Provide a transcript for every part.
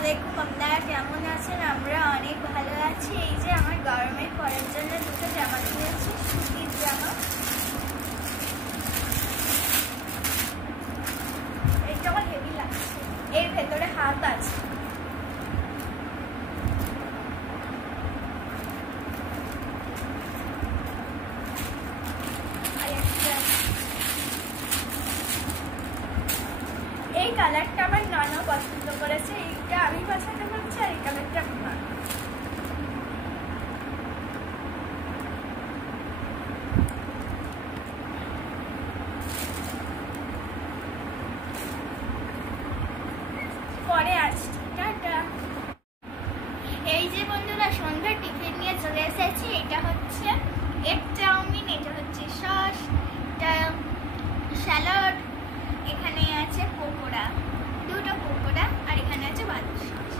আলাইকুম, আপনারা কেমন আছেন? আমরা অনেক ভালো আছি। এই যে আমার গরমে পরার জন্য দুটো জামা কিনেছি, সুতির জামা। এটা আমার হেভি লাগছে, এর ভেতরে হাত আছে। এই কালারটা আমার নানা পছন্দ করেছে, এইটা আমি পছন্দ করছি, আর এই কালারটা আমার নানা। পরে আসছি, টাটা। এই যে বন্ধুরা, সন্ধ্যার টিফিন নিয়ে চলে এসেছি। এটা হচ্ছে এগ চাউমিন, এটা হচ্ছে সস, এটা স্যালাড, এখানে আছে পকোড়া, দুটো পকোড়া, আর এখানে আছে বাদাম সস।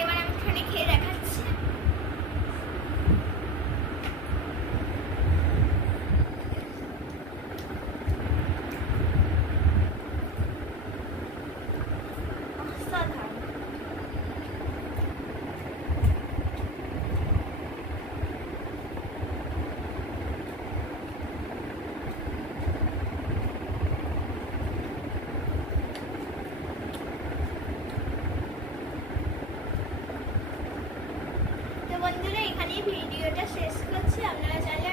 এবার আমি এখানে খেয়ে দেখাচ্ছি। বন্ধুরা, এখানেই ভিডিওটা শেষ করছি। আপনারা চাইলে